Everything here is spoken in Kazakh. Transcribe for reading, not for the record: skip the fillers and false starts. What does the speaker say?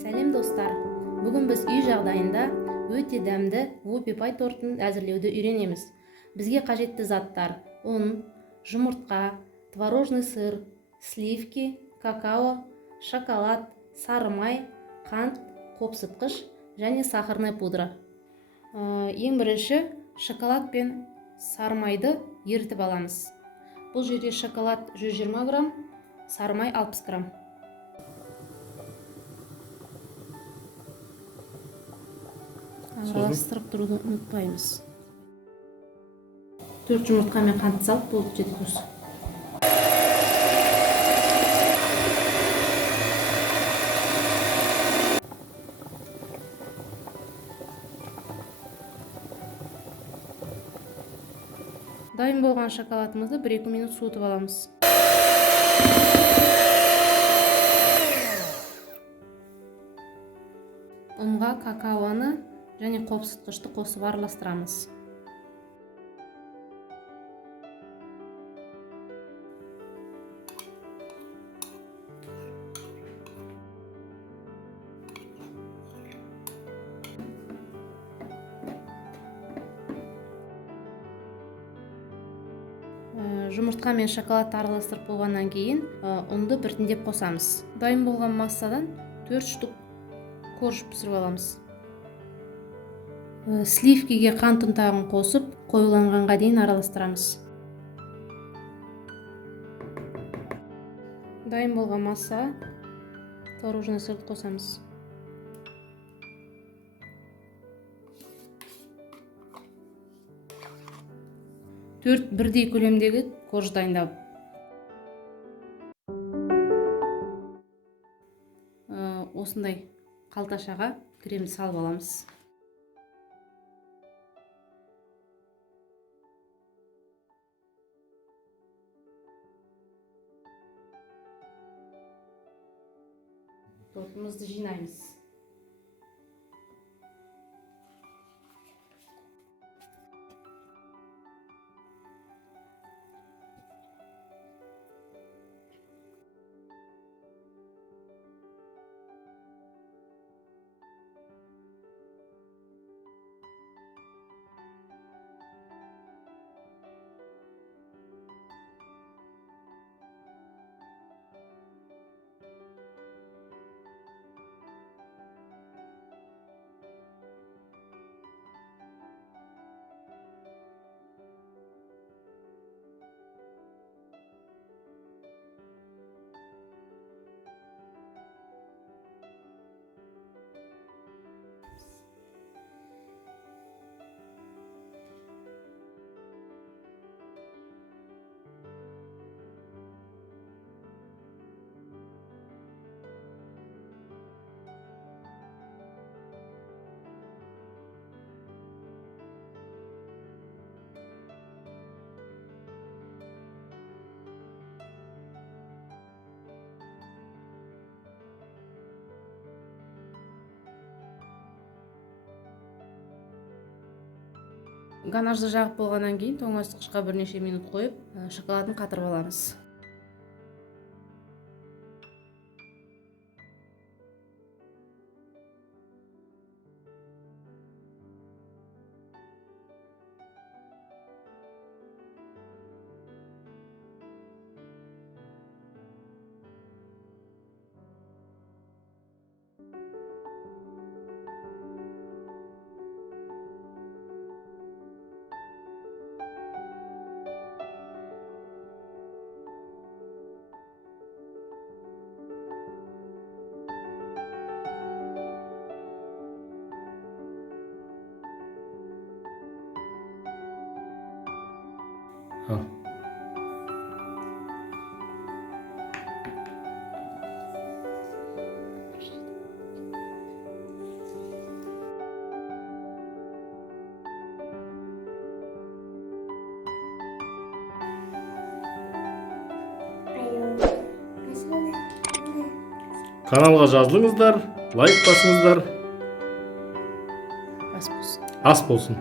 Сәлем достар. Бүгін біз үй жағдайында өте дәмді вупи пай тортын әзірлеуді үйренеміз. Бізге қажетті заттар: ұн, жұмыртқа, творожный сыр, сливки, какао, шоколад, сары май, қант, қопсытқыш және сахарный пудра. Ең бірінші шоколад пен сары майды ерітіп аламыз. Бұл жерде шоколад 120 грамм, сары май 60 грамм. Араластырып тұруды ұмытпаймыз. 4 жұмыртқа мен қант салып болды, жетті осы. Дайын болған шоколадымызды 1-2 минут суытып аламыз. Ұнға какаоны және қопсытқышты қосып араластырамыз. Жұмыртқа мен шоколадты араластырып болғаннан кейін ұнды біртіндеп қосамыз. Дайын болған массадан 4 штук корж пісіріп аламыз. Сливкиге қант ұнтағын қосып, қоюланғанға дейін араластырамыз. Дайын болған массаға творожный сырды қосамыз. Төрт бірдей көлемдегі корж дайындап. Осындай қалташаға кремді салып аламыз. Тортымызды жинаймыз. Ганажды жағып болғаннан кейін тоңазытқышқа бірнеше минут қойып, шоколадын қатырып аламыз. Kanalға жазылыңыздар, лайк басыңыздар. Ас болсын. Ас болсын.